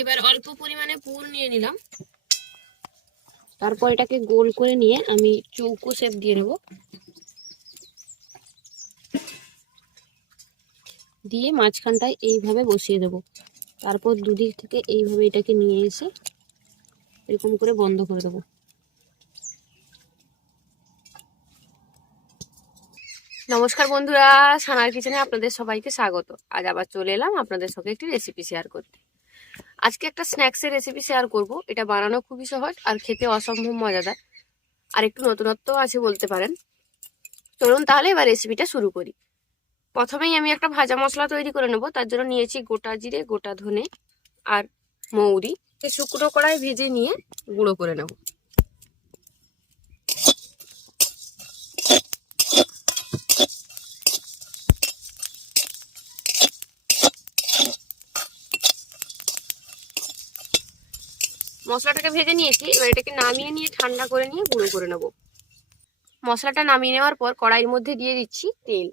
এবার অল্প পরিমাণে পুর নিয়ে নিলাম। তারপর এটাকে গোল করে নিয়ে আমি চৌকো শেপ দিয়ে নেব। দিয়ে মাঝখানটায় এইভাবে বসিয়ে দেব। তারপর দুদিক থেকে এইভাবে এটাকে নিয়ে এসে এরকম করে বন্ধ করে দেবো। নমস্কার বন্ধুরা সানার কিচেনে আপনাদের সবাইকে স্বাগত। আজ আবার চলে এলাম আপনাদের সঙ্গে একটি রেসিপি শেয়ার করতে। আজকে একটা স্ন্যাক্সের রেসিপি শেয়ার করব। এটা বানানো খুবই সহজ আর খেতে অসম্ভব মজাদার। আর একটু নতুনত্ব আছে বলতে পারেন। চলুন তাহলে এবার রেসিপিটা শুরু করি। প্রথমেই আমি একটা ভাজা মশলা তৈরি করে নেব। তার জন্য নিয়েছি গোটা জিরে, গোটা ধনে আর মৌরি। শুকনো কড়াই ভেজে নিয়ে গুঁড়ো করে নেব। মশলাটাকে ভেজে নিয়েছি, এবার এটাকে নামিয়ে নিয়ে ঠান্ডা করে নিয়ে গুঁড়ো করে নেব। মশলাটা নামিয়ে নেওয়ার পর কড়াইয়ের মধ্যে দিয়ে দিচ্ছি তেল।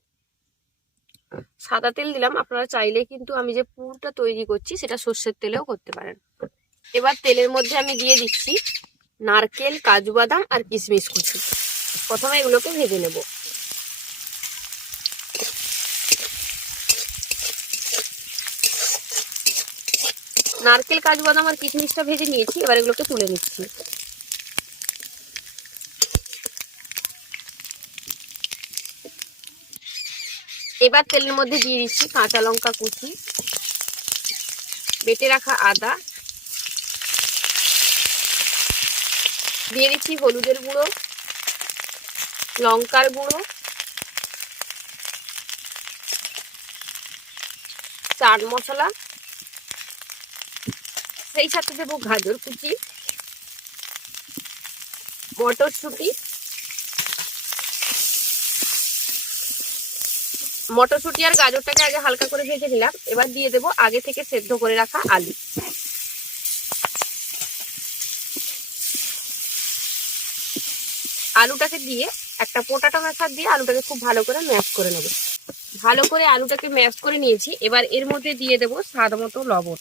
সাদা তেল দিলাম, আপনারা চাইলে কিন্তু আমি যে পুরটা তৈরি করছি সেটা সর্ষের তেলেও করতে পারেন। এবার তেলের মধ্যে আমি দিয়ে দিচ্ছি নারকেল, কাজু বাদাম আর কিশমিশ কুচি। প্রথমে এগুলোকে ভেজে নেব। নারকেল, কাজু, বাদাম আর কিশমিশটা ভেজে নিয়েছি, এবার এগুলোকে তুলে নিচ্ছি। এবার তেলের মধ্যে দিয়ে দিচ্ছি কাঁচা লঙ্কা কুচি, বেটে রাখা আদা, দিয়ে দিচ্ছি হলুদের গুঁড়ো, লঙ্কার গুঁড়ো, চাট মশলা সেই সাথে দেবো গাজর কুচি, মটরশুঁটি মটরশুঁটি আর গাজরটাকে আগে হালকা করে ভেজে নিলাম। এবার দিয়ে দেবো আগে থেকে সেদ্ধ করে রাখা আলু। আলুটাকে দিয়ে একটা পোটাটো মেশার দিয়ে আলুটাকে খুব ভালো করে ম্যাশ করে নেব। ভালো করে আলুটাকে ম্যাশ করে নিয়েছি। এবার এর মধ্যে দিয়ে দেবো স্বাদ মতো লবণ।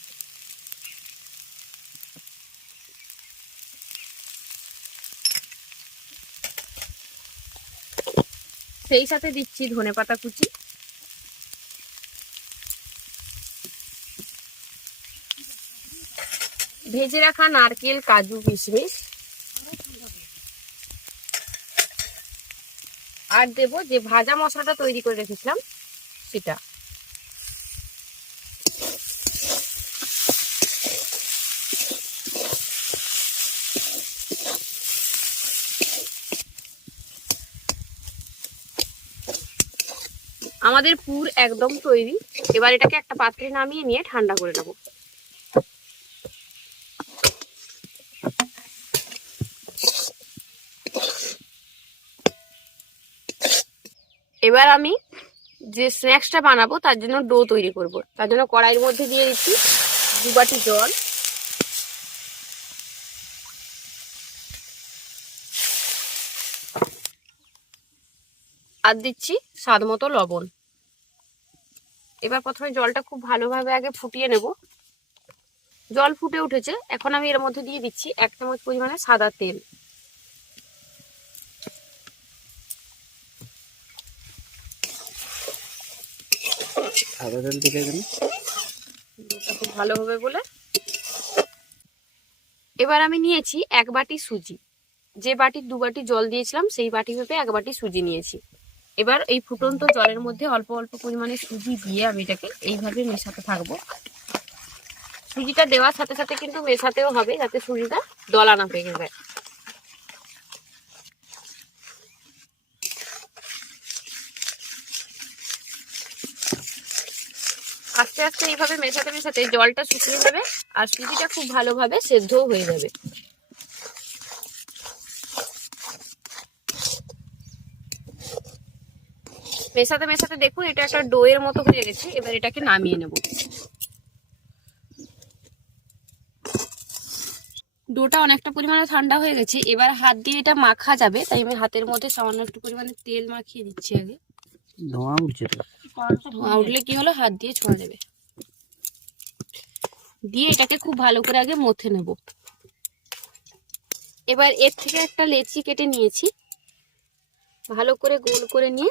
সেই সাথে দিচ্ছি ধনে পাতা কুচি। ভেজে রাখা নারকেল, কাজু, কিশমিশ। আর দেব যে ভাজা মশলাটা তৈরি করে রেখেছিলাম, সেটা। আমাদের পুর একদম তৈরি। এবার এটাকে একটা পাত্রে নামিয়ে নিয়ে ঠান্ডা করে নেব। এবার আমি যে স্ন্যাক্সটা বানাবো, তার জন্য ডো তৈরি করব। তার জন্য কড়াইয়ের মধ্যে দিয়ে দিচ্ছি দু বাটি জল। আর দিচ্ছি স্বাদ মতো লবণ। এবার প্রথমে জলটা খুব ভালোভাবে আগে ফুটিয়ে নেব। জল ফুটে উঠেছে। এখন আমি এর মধ্যে দিয়ে দিচ্ছি এক চামচ পরিমাণে সাদা তেল। সাদা তেল দিলে কেন? খুব ভালো হবে বলে। এবার আমি নিয়েছি এক বাটি সুজি। যে বাটির দু বাটি জল দিয়েছিলাম সেই বাটি ভেবে এক বাটি সুজি নিয়েছি। এবার এই ফুটন্ত জলের মধ্যে অল্প অল্প পরিমাণে সুজি দিয়ে আমি এটাকে এইভাবে মেশাতে থাকব। সুজিটা দেওয়ার সাথে সাথে কিন্তু মেশাতেও হবে যাতে সুজিটা দলা না পেকে যায়। আস্তে আস্তে এইভাবে মেশাতে মেশাতে জলটা শুকিয়ে যাবে আর সুজিটা খুব ভালোভাবে সেদ্ধও হয়ে যাবে। মেশাতে মেশাতে দেখুন এটা একটা ডোয়ের মতো হয়ে গেছে এবার এটাকে নামিয়ে নেব। ডোটা অনেকটা পরিমাণে ঠান্ডা হয়ে গেছে এবার হাত দিয়ে এটা মাখা যাবে তাই আমি হাতের মধ্যে সামান্য একটু পরিমাণে তেল মাখিয়ে দিচ্ছি আগে। ধোঁয়া উঠছে তো। ধোঁয়া উঠলে কি হলো? হাত দিয়ে ছোঁয়া দেবে। দিয়ে এটাকে খুব ভালো করে আগে মথে নেব। এবার এর থেকে একটা লেচি কেটে নিয়েছি। ভালো করে গোল করে নিয়ে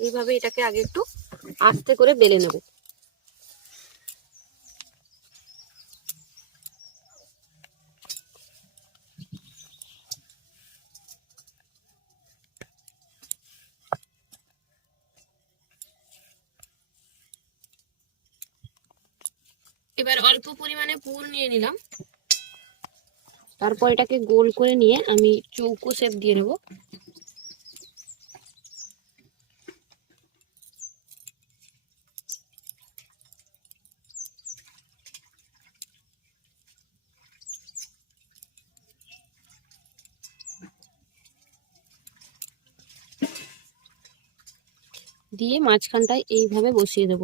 এইভাবে এটাকে আগে একটু আস্তে করে বেলে নেব। এবার অল্প পরিমাণে পুর নিয়ে নিলাম। তারপর এটাকে গোল করে নিয়ে আমি চৌকো শেপ দিয়ে নেব। দিয়ে মাঝখানটায় এইভাবে বসিয়ে দেব।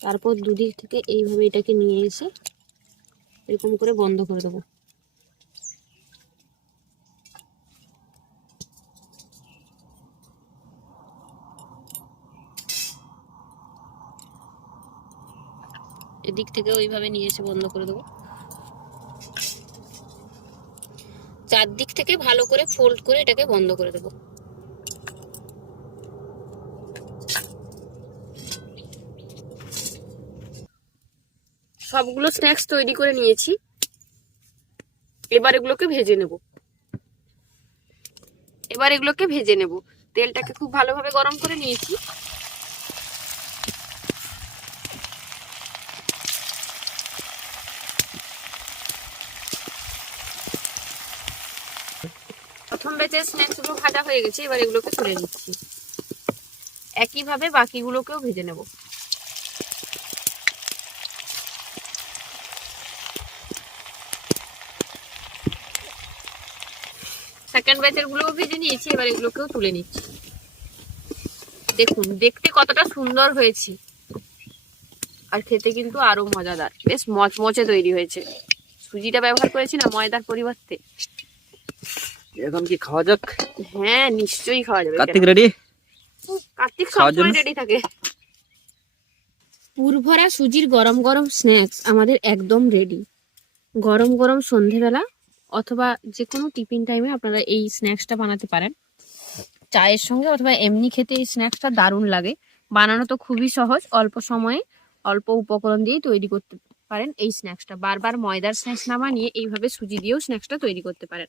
তারপর দুদিক থেকে এইভাবে এটাকে নিয়ে এসে এরকম করে বন্ধ করে দেবো। এদিক থেকে ওইভাবে নিয়ে এসে বন্ধ করে দেবো। চারদিক থেকে ভালো করে ফোল্ড করে এটাকে বন্ধ করে দেবো। সবগুলো স্ন্যাক্স তৈরি করে নিয়েছি। এবার এগুলোকে ভেজে নেব। এবার এগুলোকে ভেজে নেব। তেলটাকে খুব ভালোভাবে গরম করে নিয়েছি। প্রথম ব্যাচের স্ন্যাক্সগুলো ভাজা হয়ে গেছে, এবার এগুলোকে তুলে নিচ্ছি। একইভাবে বাকিগুলোকেও ভেজে নেব। সেকেন্ড ব্যাচের গুলোও ভেজে নিয়েছি এবার এগুলোকেও তুলে নিচ্ছি। দেখুন দেখতে কতটা সুন্দর হয়েছে। আর খেতে কিন্তু আরও মজাদার। বেশ মচমচে তৈরি হয়েছে। সুজিটা ব্যবহার করেছি না ময়দার পরিবর্তে? এখন কি খাওয়া যাক? হ্যাঁ নিশ্চয়ই খাওয়া যাবে। কার্তিক রেডি কার্তিক সবসময় রেডি থাকে। পুরভরা সুজির গরম গরম স্ন্যাক্স আমাদের একদম রেডি গরম গরম সন্ধেবেলা অথবা যে কোনো টিফিন টাইমে আপনারা এই স্ন্যাক্সটা বানাতে পারেন। চায়ের সঙ্গে অথবা এমনি খেতে এই স্ন্যাক্সটা দারুণ লাগে। বানানো তো খুবই সহজ, অল্প সময়ে অল্প উপকরণ দিয়ে তৈরি করতে পারেন এই স্ন্যাক্সটা বারবার ময়দার স্ন্যাক্স না বানিয়ে এইভাবে সুজি দিয়েও স্ন্যাক্সটা তৈরি করতে পারেন।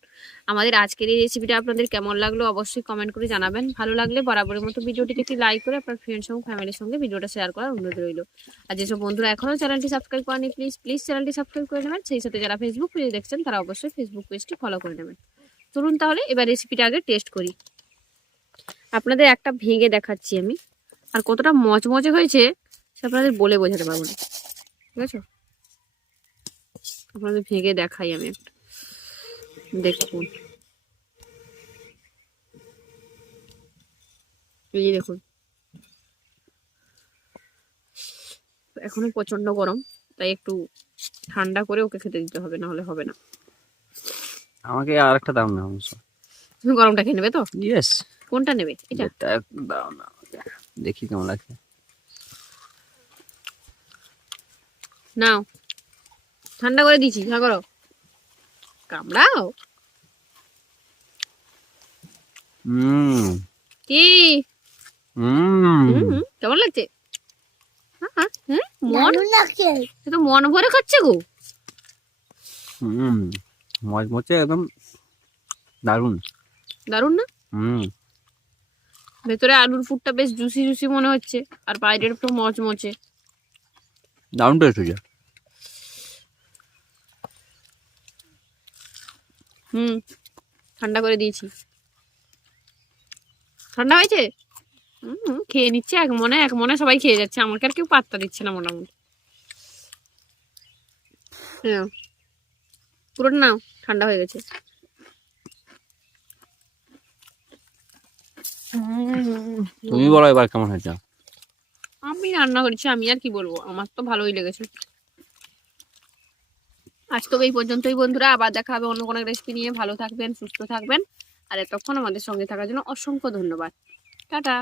আমাদের আজকের এই রেসিপিটা আপনাদের কেমন লাগল অবশ্যই কমেন্ট করে জানাবেন। ভালো লাগলে বরাবরের মতো ভিডিওটিকে একটি লাইক করে আপনার ফ্রেন্ডস এবং ফ্যামিলির সঙ্গে ভিডিওটা শেয়ার করার অনুরোধ রইল। আর যেসব বন্ধুরা এখনও চ্যানেলটি সাবস্ক্রাইব করেনি প্লিজ প্লিজ চ্যানেলটি সাবস্ক্রাইব করে নেবেন। সেই সাথে যারা ফেসবুক পেজে দেখছেন, তারা অবশ্যই ফেসবুক পেজটি ফলো করে নেবেন। চলুন তাহলে এবার রেসিপিটা আগে টেস্ট করি। আপনাদের একটা ভেঙে দেখাচ্ছি আমি। আর কতটা মচমচে হয়েছে, সে আপনাদের বলে বোঝাতে পারব না। ঠিক আছে? আপনাদের ভেঙে দেখাই আমি একটা। দেখুন। এই দেখুন। এখনও প্রচণ্ড গরম তাই একটু ঠান্ডা করে ওকে খেতে দিতে হবে না হলে হবে না। আমাকে আর একটা দাও না অবশ্য। তুমি গরমটা খেয়ে নেবে তো? ইয়েস কোনটা নেবে? এটা? দাও না দেখি কেমন লাগছে। নাও। ঠান্ডা করে দিচ্ছি হ্যাঁ করো। কামড়াও। কি? হুম হুম, কেমন লাগছে? হ্যাঁ, হ্যাঁ, মন? তো মন ভরে খাচ্ছে গো। হুম একদম দারুণ। দারুণ না? হুম ভেতরে আলুর ফুটটা বেশ জুসি জুসি মনে হচ্ছে আর বাইরের একটু মচমচে। দারুণ টেস্ট হয়েছে। হুম ঠান্ডা করে দিয়েছি। ঠান্ডা হয়েছে? হুম খেয়ে নিচ্ছে এক মনে এক মনে সবাই খেয়ে যাচ্ছে। আমাকে আর কেউ পাত্তা দিচ্ছে না মোটামুটি। হ্যাঁ। পুরোটা নাও ঠান্ডা হয়ে গেছে। তুমি বলো এবার কেমন হয়েছে? আমি রান্না করেছি আমি আর কি বলব? আমার তো ভালোই লেগেছে। আজ তবে এই পর্যন্তই বন্ধুরা, আবার দেখা হবে অন্য কোনো রেসিপি নিয়ে। ভালো থাকবেন, সুস্থ থাকবেন। আর এতক্ষণ আমাদের সঙ্গে থাকার জন্য অসংখ্য ধন্যবাদ। টাটা।